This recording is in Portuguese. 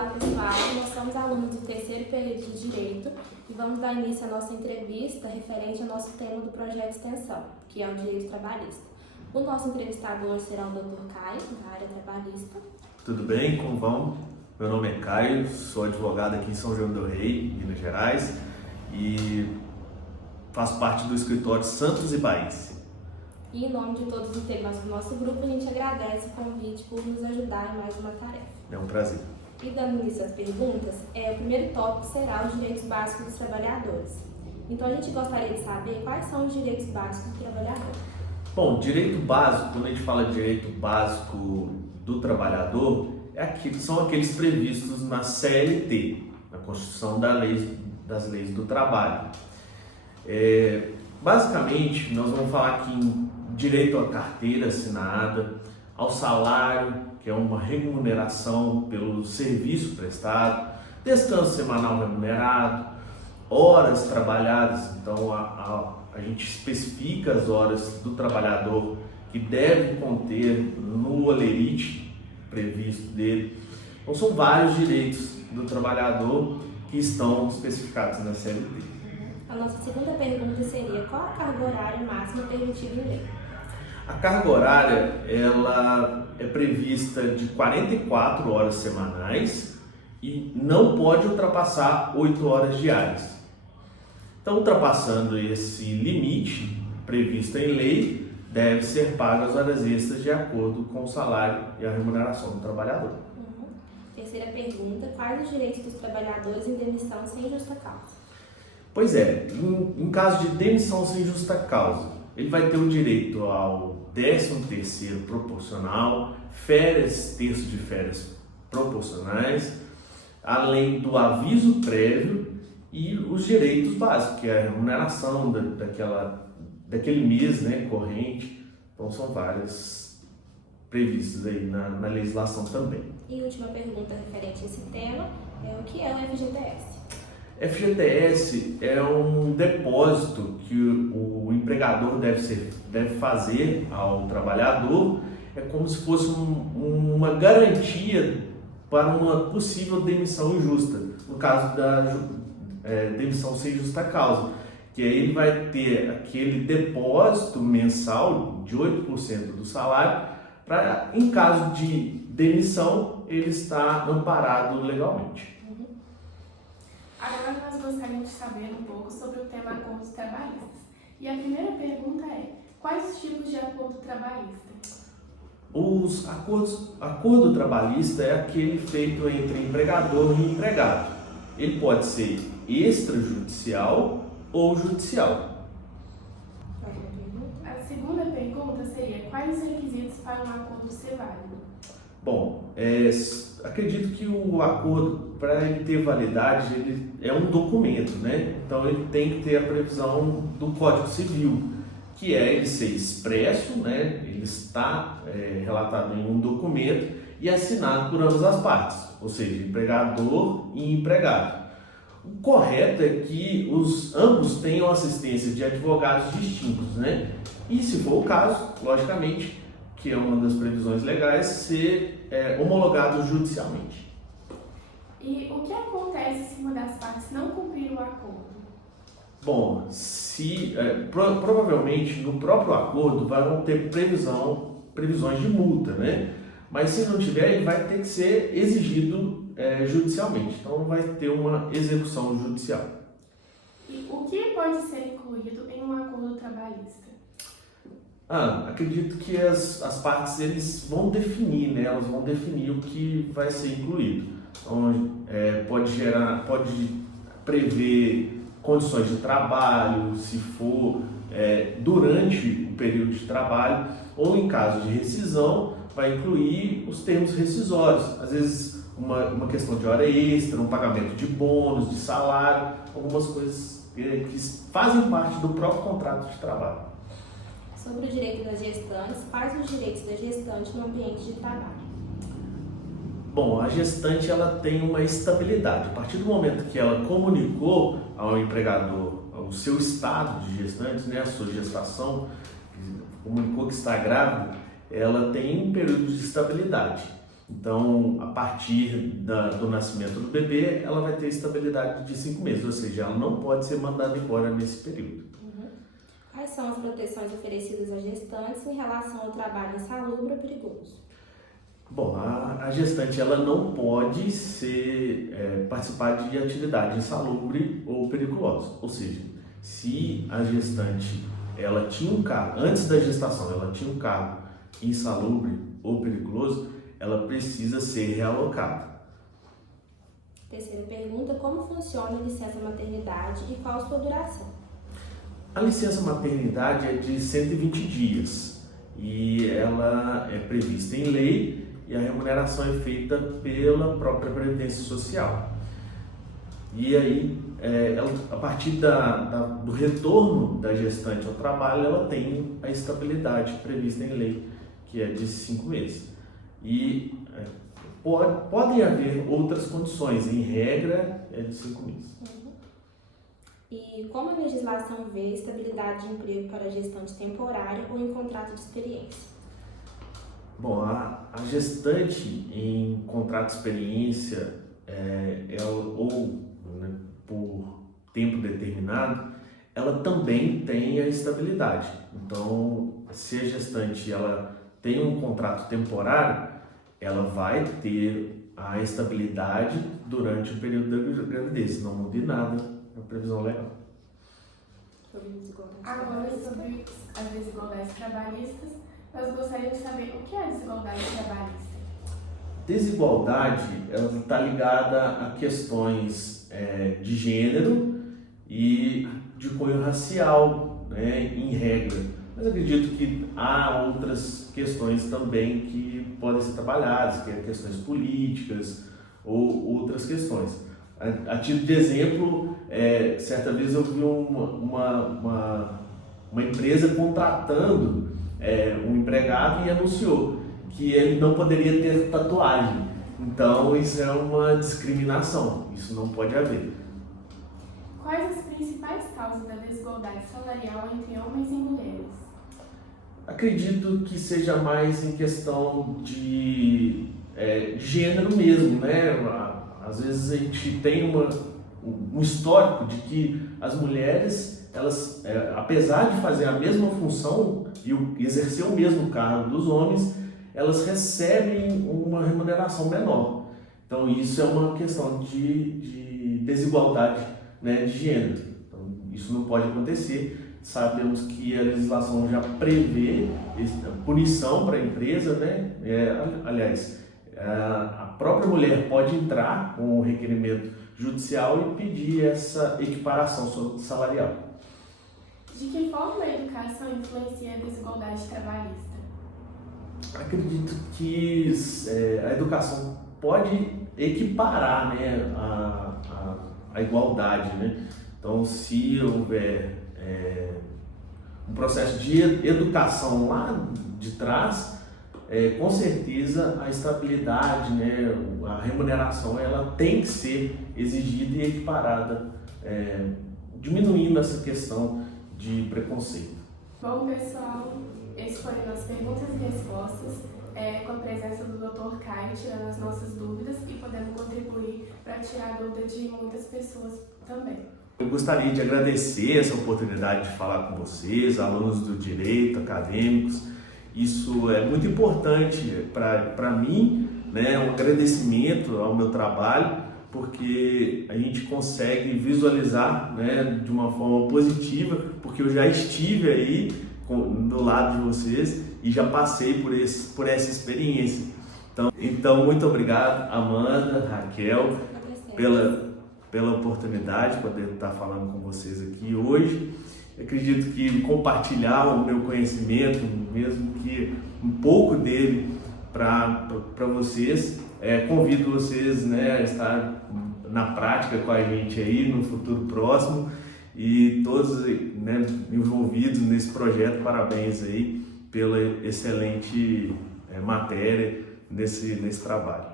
Olá pessoal, nós somos alunos do terceiro período de Direito e vamos dar início à nossa entrevista referente ao nosso tema do projeto de extensão, que é o Direito Trabalhista. O nosso entrevistador será o Dr. Caio, da área trabalhista. Tudo bem? Como vão? Meu nome é Caio, sou advogado aqui em São João del Rei, Minas Gerais, e faço parte do escritório Santos e Baís. E em nome de todos os integrantes do nosso grupo, a gente agradece o convite por nos ajudar em mais uma tarefa. É um prazer. E dando início às perguntas, o primeiro tópico será os direitos básicos dos trabalhadores. Então a gente gostaria de saber quais são os direitos básicos do trabalhador. Bom, direito básico, quando a gente fala de direito básico do trabalhador, são aqueles previstos na CLT, na Constituição das Leis do Trabalho. Basicamente, nós vamos falar aqui em direito à carteira assinada, ao salário, que é uma remuneração pelo serviço prestado, descanso semanal remunerado, horas trabalhadas. Então a gente especifica as horas do trabalhador que deve conter no holerite previsto dele. Então são vários direitos do trabalhador que estão especificados na CLT. A nossa segunda pergunta seria: qual a carga horária máxima permitida em lei? A carga horária ela é prevista de 44 horas semanais e não pode ultrapassar 8 horas diárias. Então, ultrapassando esse limite previsto em lei, deve ser pagas as horas extras de acordo com o salário e a remuneração do trabalhador. Terceira pergunta: quais os direitos dos trabalhadores em demissão sem justa causa? Pois é, em caso de demissão sem justa causa, ele vai ter o direito ao 13º proporcional, terço de férias proporcionais, além do aviso prévio e os direitos básicos, que é a remuneração daquele mês, né, corrente. Então são vários previstos aí na legislação também. E última pergunta referente a esse tema é: o que é o FGTS? FGTS é um depósito que o empregador deve fazer ao trabalhador. É como se fosse uma garantia para uma possível demissão injusta, no caso da demissão sem justa causa, que aí ele vai ter aquele depósito mensal de 8% do salário para, em caso de demissão, ele estar amparado legalmente. Agora nós gostaríamos de saber um pouco sobre o tema acordos trabalhistas. E a primeira pergunta é: quais os tipos de acordo trabalhista? Acordo trabalhista é aquele feito entre empregador e empregado. Ele pode ser extrajudicial ou judicial. A segunda pergunta seria: quais os requisitos para um acordo ser válido? Bom, acredito que o acordo, para ele ter validade, ele é um documento, né? Então ele tem que ter a previsão do Código Civil, que é ele ser expresso, né? Ele está relatado em um documento e assinado por ambas as partes, ou seja, empregador e empregado. O correto é que ambos tenham assistência de advogados distintos, né? E se for o caso, logicamente, que é uma das previsões legais, ser homologado judicialmente. E o que acontece se uma das partes não cumprir o acordo? Bom, provavelmente no próprio acordo vão ter previsões de multa, né? Mas se não tiver, ele vai ter que ser exigido judicialmente. Então vai ter uma execução judicial. E o que pode ser incluído em um acordo trabalhista? Acredito que as partes eles vão definir, né? Elas vão definir o que vai ser incluído. Então, pode prever condições de trabalho, se for durante o período de trabalho, ou em caso de rescisão, vai incluir os termos rescisórios. Às vezes, uma questão de hora extra, um pagamento de bônus, de salário, algumas coisas que fazem parte do próprio contrato de trabalho. Sobre o direito das gestantes, quais os direitos da gestante no ambiente de trabalho? Bom, a gestante ela tem uma estabilidade. A partir do momento que ela comunicou ao empregador o seu estado de gestante, né, a sua gestação, comunicou que está grávida, ela tem um período de estabilidade. Então, a partir do nascimento do bebê, ela vai ter estabilidade de 5 meses, ou seja, ela não pode ser mandada embora nesse período. Quais são as proteções oferecidas às gestantes em relação ao trabalho insalubre ou perigoso? Bom, a gestante ela não pode participar de atividade insalubre ou periculosa, ou seja, se a gestante ela tinha um cargo, antes da gestação ela tinha um cargo insalubre ou periculoso, ela precisa ser realocada. Terceira pergunta, como funciona a licença maternidade e qual a sua duração? A licença maternidade é de 120 dias e ela é prevista em lei e a remuneração é feita pela própria Previdência Social. E aí, a partir do retorno da gestante ao trabalho, ela tem a estabilidade prevista em lei, que é de 5 meses. E podem haver outras condições, em regra é de 5 meses. E como a legislação vê estabilidade de emprego para gestante temporária ou em contrato de experiência? Bom, a gestante em contrato de experiência por tempo determinado, ela também tem a estabilidade. Então, se a gestante ela tem um contrato temporário, ela vai ter a estabilidade durante o período da gravidez, não muda nada na previsão legal. Agora, sobre as desigualdades trabalhistas, nós gostaríamos de saber o que é a desigualdade trabalhista. Desigualdade está ligada a questões de gênero e de cunho racial, né, em regra. Mas acredito que há outras questões também que podem ser trabalhadas, que é questões políticas ou outras questões. A título de exemplo, certa vez eu vi uma empresa contratando um empregado e anunciou que ele não poderia ter tatuagem. Então isso é uma discriminação, isso não pode haver. Quais as principais causas da desigualdade salarial entre homens e mulheres? Acredito que seja mais em questão de gênero mesmo, né? Às vezes a gente tem um histórico de que as mulheres, elas, apesar de fazer a mesma função e exercer o mesmo cargo dos homens, elas recebem uma remuneração menor. Então isso é uma questão de desigualdade, né, de gênero. Então, isso não pode acontecer. Sabemos que a legislação já prevê punição para a empresa, né? Aliás, a própria mulher pode entrar com um requerimento judicial e pedir essa equiparação salarial. De que forma a educação influencia a desigualdade trabalhista? Acredito que a educação pode equiparar, né, a igualdade, né? Então, se houver um processo de educação lá de trás, com certeza a estabilidade, né, a remuneração, ela tem que ser exigida e equiparada, diminuindo essa questão de preconceito. Bom, pessoal, essas foram as perguntas e respostas, com a presença do Dr. Caio, tirando as nossas dúvidas e podendo contribuir para tirar a dúvida de muitas pessoas também. Eu gostaria de agradecer essa oportunidade de falar com vocês, alunos do direito, acadêmicos. Isso é muito importante para mim, né? Um agradecimento ao meu trabalho, porque a gente consegue visualizar, né, de uma forma positiva, porque eu já estive aí do lado de vocês e já passei por essa experiência. Então muito obrigado, Amanda, Raquel, pela oportunidade de poder estar falando com vocês aqui hoje. Eu acredito que compartilhar o meu conhecimento, mesmo que um pouco dele, para vocês, convido vocês, né, a estar na prática com a gente aí no futuro próximo e todos, né, envolvidos nesse projeto. Parabéns aí pela excelente matéria nesse trabalho.